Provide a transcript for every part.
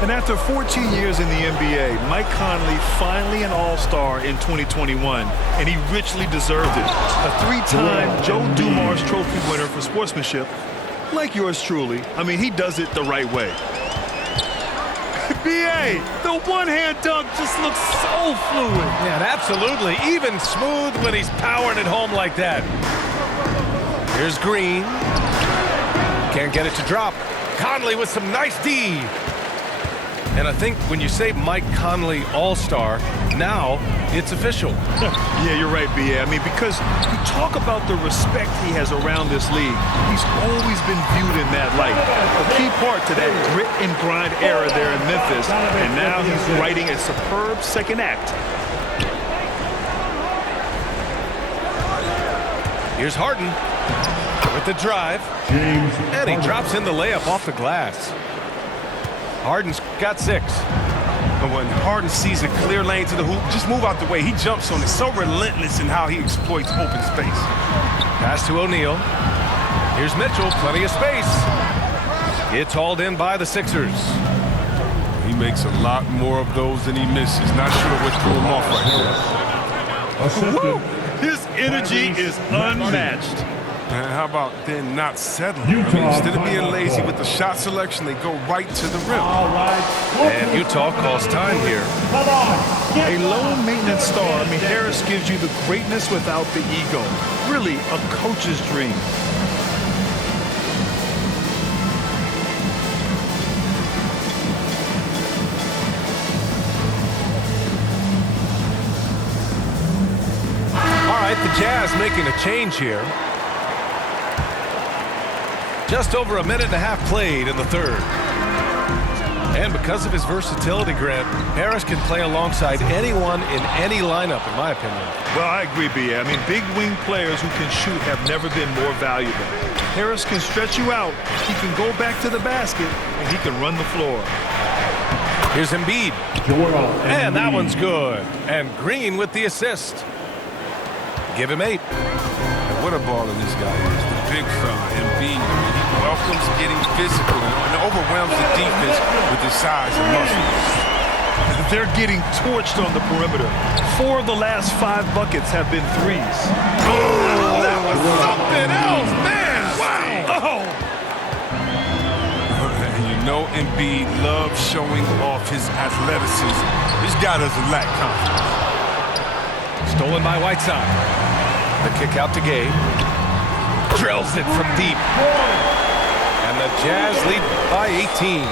And after 14 years in the NBA, Mike Conley finally an all-star in 2021, and he richly deserved it. A three-time Joe Dumars Trophy winner for sportsmanship, like yours truly. I mean, he does it the right way. B.A., the one-hand dunk just looks so fluid. Yeah, absolutely. Even smooth when he's powering it home like that. Here's Green. Can't get it to drop. Conley with some nice D. And I think when you say Mike Conley All-Star, now it's official. Yeah, you're right, B.A. I mean, because you talk about the respect he has around this league. He's always been viewed in that light. A key part to that grit and grind era there in Memphis. And now he's writing a superb second act. Here's Harden with the drive. And he drops in the layup off the glass. Harden's got 6. And when Harden sees a clear lane to the hoop, just move out the way. He jumps on it. So relentless in how he exploits open space. Pass to O'Neal. Here's Mitchell. Plenty of space. It's hauled in by the Sixers. He makes a lot more of those than he misses. Not sure what threw him off right Woo! His energy is unmatched. And how about then not settling? I mean, instead of being lazy with the shot selection, they go right to the rim. And Utah calls time here. A low-maintenance star. I mean, Harris gives you the greatness without the ego. Really, a coach's dream. All right, the Jazz making a change here. Just over a minute and a half played in the third. And because of his versatility, Grant, Harris can play alongside anyone in any lineup, in my opinion. Well, I agree, B.A. I mean, big wing players who can shoot have never been more valuable. Harris can stretch you out, he can go back to the basket, and he can run the floor. Here's Embiid. And that one's good. And Green with the assist. Give him 8. And what a baller this guy is. The big fella, Embiid. He welcomes getting physical and overwhelms the defense with his size and muscle. They're getting torched on the perimeter. 4 of the last 5 buckets have been threes. Oh, that was something else, man! Wow! And you know Embiid loves showing off his athleticism. This guy doesn't lack confidence. Stolen by Whiteside. The kick out to Gabe. Drills it from deep. And the Jazz lead by 18.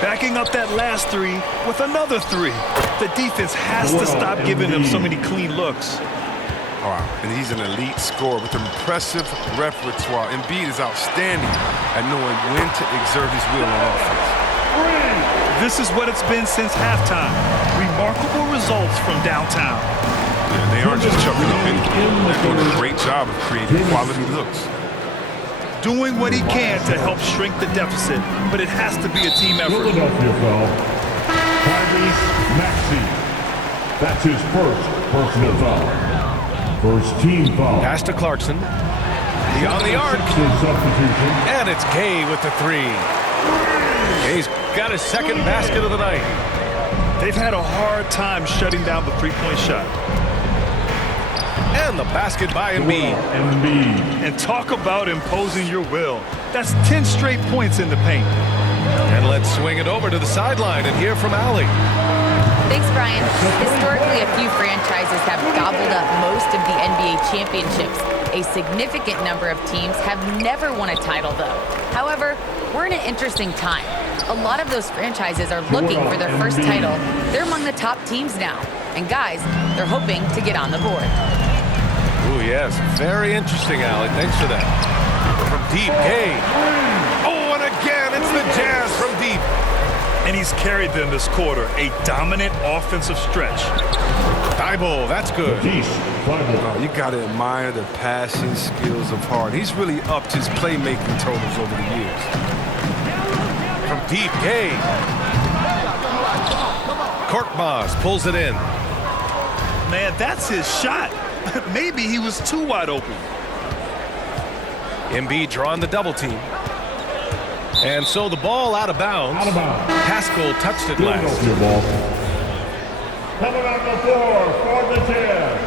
Backing up that last 3 with another 3. The defense has to stop giving them so many clean looks. Wow, and he's an elite scorer with impressive repertoire. Embiid is outstanding at knowing when to exert his will on offense. This is what it's been since halftime. Remarkable results from downtown. Yeah, they aren't just chucking up anything. They're doing a great job of creating quality looks. Doing what he can to help shrink the deficit, but it has to be a team effort. Philadelphia foul. Tyrese Maxey. That's his first personal foul. First team foul. Pass to Clarkson. Beyond the arc. Substitution. And it's Gay with the 3. Gay's got his second basket of the night. They've had a hard time shutting down the three-point shot. And the basket by Embiid. And talk about imposing your will. That's 10 straight points in the paint. And let's swing it over to the sideline and hear from Allie. Thanks, Brian. Historically, a few franchises have gobbled up most of the NBA championships. A significant number of teams have never won a title, though. However, we're in an interesting time. A lot of those franchises are looking for their first title. They're among the top teams now. And guys, they're hoping to get on the board. Ooh, yes. Very interesting, Allie. Thanks for that. From deep, Gay. Oh, and again, it's the Jazz from deep. And he's carried them this quarter. A dominant offensive stretch. Thibault, that's good. Oh, you got to admire the passing skills of Harden. He's really upped his playmaking totals over the years. From deep, Gay. Korkmaz pulls it in. Man, that's his shot. Maybe he was too wide open. Embiid drawing the double team. And so the ball out of bounds. Out of bounds. Haskell touched it last. Your ball. Coming on the floor for the Jazz,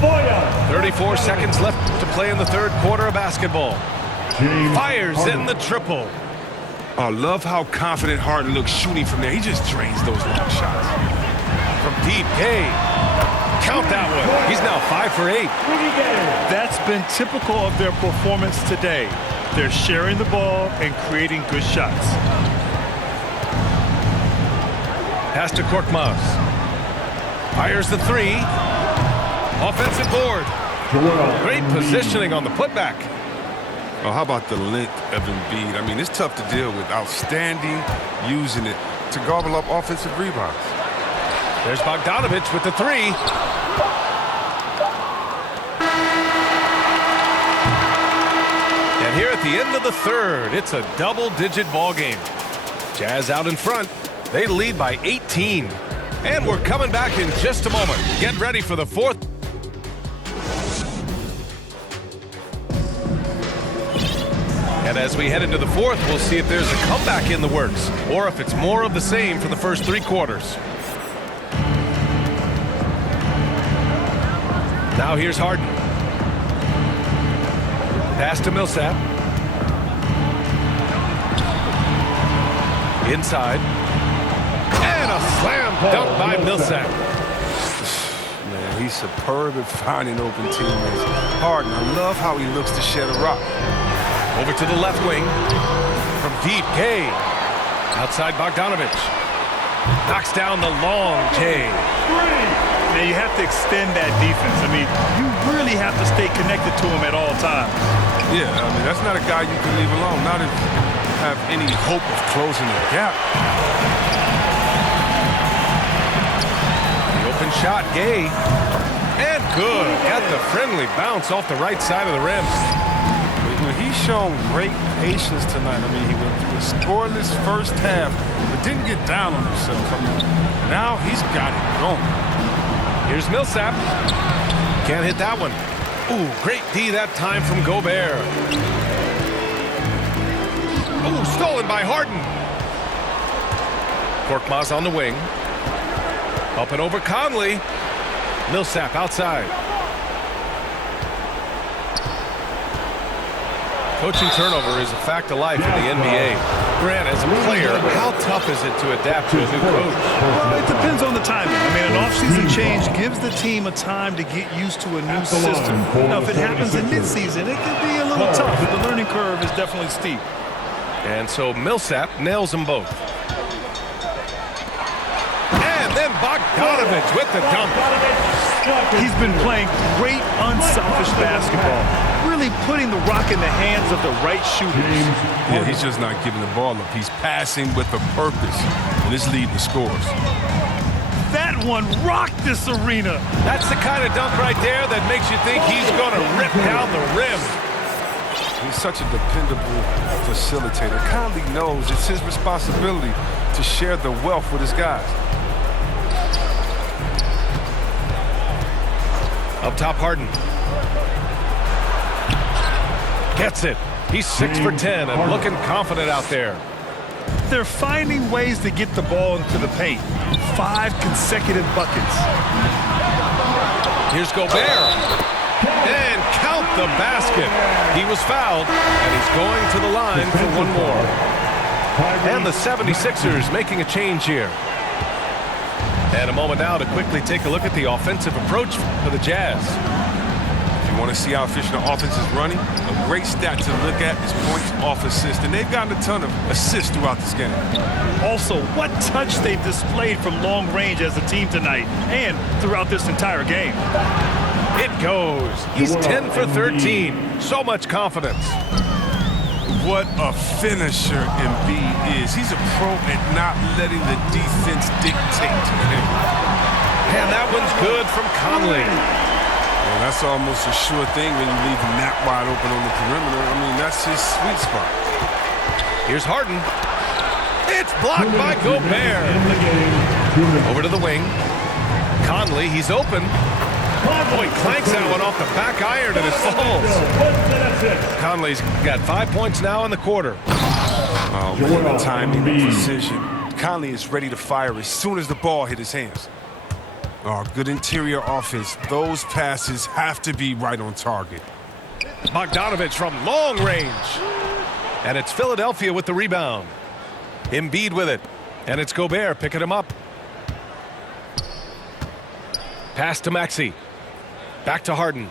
Boyan. 34 seconds left to play in the third quarter of basketball. James Fires Harden. in the triple. I love how confident Harden looks shooting from there. He just drains those long shots. From deep, Gay. Count that one. He's now 5 for 8. That's been typical of their performance today. They're sharing the ball and creating good shots. Pass to Korkmaz. Fires the three. Offensive board. Joel Great Embiid. positioning on the putback. Oh, how about the length of Embiid? I mean, it's tough to deal with. Outstanding using it to gobble up offensive rebounds. There's Bogdanovich with the three. And here at the end of the third, it's a double-digit ball game. Jazz out in front. They lead by 18. And we're coming back in just a moment. Get ready for the fourth. And as we head into the fourth, we'll see if there's a comeback in the works or if it's more of the same for the first three quarters. Now here's Harden. Pass to Millsap. Inside. And a slam dunk by Millsap. Man, he's superb at finding open teammates. Harden, I love how he looks to shed a rock. Over to the left wing. From deep, Gay. Outside Bogdanovich. Knocks down the long Jay. Now you have to extend that defense. I mean, you really have to stay connected to him at all times. Yeah, I mean, that's not a guy you can leave alone. Not if you have any hope of closing the gap. The open shot, Gay. And good. Got the friendly bounce off the right side of the rim. He's shown great patience tonight. I mean, he went through a scoreless first half, but didn't get down on himself. I mean, now he's got it going. Here's Millsap. Can't hit that one. Ooh, great D that time from Gobert. Ooh, stolen by Harden. Korkmaz on the wing. Up and over Conley. Millsap outside. Coaching turnover is a fact of life in the NBA. Grant, as a player, how tough is it to adapt to a new coach? Well, it depends on the timing. I mean, an offseason change gives the team a time to get used to a new system. Now, if it happens in midseason, it can be a little tough. The learning curve is definitely steep. And so Millsap nails them both. And then Bogdanovich with the dunk. He's been playing great, unselfish basketball, really putting the rock in the hands of the right shooters. Yeah, he's just not giving the ball up. He's passing with a purpose, and it's leading the scores. That one rocked this arena. That's the kind of dunk right there that makes you think he's going to rip down the rim. He's such a dependable facilitator. Conley knows it's his responsibility to share the wealth with his guys. Up top, Harden. Gets it. He's 6 for 10 and looking confident out there. They're finding ways to get the ball into the paint. 5 consecutive buckets. Here's Gobert. And count the basket. He was fouled, and he's going to the line for one more. And the 76ers making a change here. And a moment now to quickly take a look at the offensive approach for the Jazz. If you want to see how efficient the offense is running, a great stat to look at is points off assist. And they've gotten a ton of assists throughout this game. Also, what touch they've displayed from long range as a team tonight and throughout this entire game. It goes. He's 10 for 13. So much confidence. What a finisher Embiid is. He's a pro at not letting the defense dictate to him. And that one's good from Conley. Well, that's almost a sure thing when you leave him that wide open on the perimeter. I mean, that's his sweet spot. Here's Harden. It's blocked by Gobert. Over to the wing. Conley, he's open. Boy, clanks that one off the back iron and it falls. Conley's got 5 points now in the quarter. Oh, man, the timing, the precision. Conley is ready to fire as soon as the ball hit his hands. Oh, good interior offense. Those passes have to be right on target. Bogdanovich from long range. And it's Philadelphia with the rebound. Embiid with it. And it's Gobert picking him up. Pass to Maxey. Back to Harden.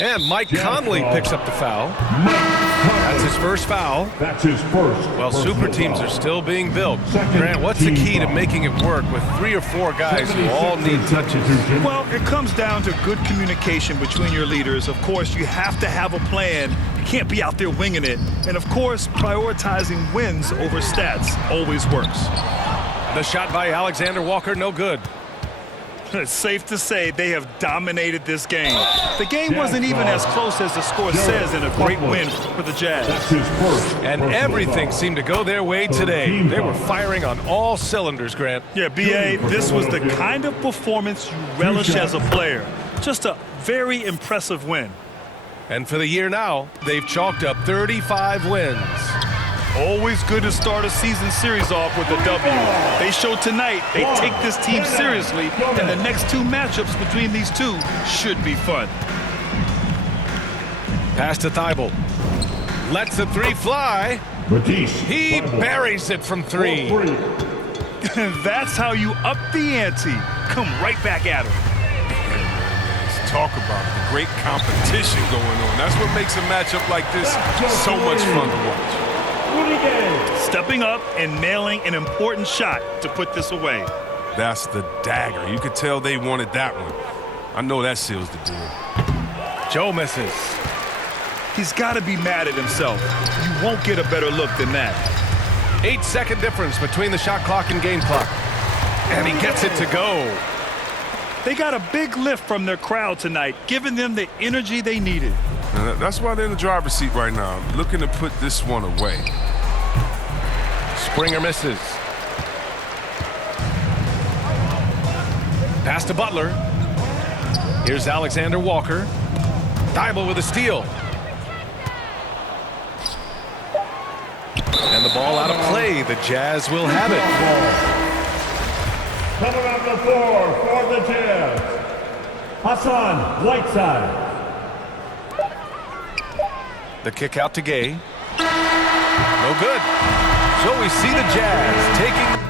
And Mike Conley picks up the foul. That's his first foul. That's his first. Well, super teams foul. are still being built. Grant, what's the key to making it work with 3 or 4 guys who all need touches? Well, it comes down to good communication between your leaders. Of course, you have to have a plan. You can't be out there winging it. And, of course, prioritizing wins over stats always works. The shot by Alexander Walker, no good. It's safe to say they have dominated this game. The game wasn't even as close as the score says in a great win for the Jazz. That's his first. And everything seemed to go their way today. They were firing on all cylinders, Grant. Yeah, B.A., this was the kind of performance you relish as a player. Just a very impressive win. And for the year now, they've chalked up 35 wins. Always good to start a season series off with a W. They showed tonight they take this team seriously, and the next 2 matchups between these two should be fun. Pass to Thibault. Lets the 3 fly. Matisse. He buries it from 3. That's how you up the ante. Come right back at him. Let's talk about it. The great competition going on. That's what makes a matchup like this so much fun to watch. Stepping up and nailing an important shot to put this away. That's the dagger. You could tell they wanted that one. I know that seals the deal. Joe misses. He's got to be mad at himself. You won't get a better look than that. 8-second difference between the shot clock and game clock. And he gets it to go. They got a big lift from their crowd tonight, giving them the energy they needed. And that's why they're in the driver's seat right now, looking to put this one away. Springer misses. Pass to Butler. Here's Alexander Walker. Thibault with a steal. And the ball out of play. The Jazz will have it. Coming on the floor for the Jazz, Hassan Whiteside. The kick out to Gay. No good. So we see the Jazz taking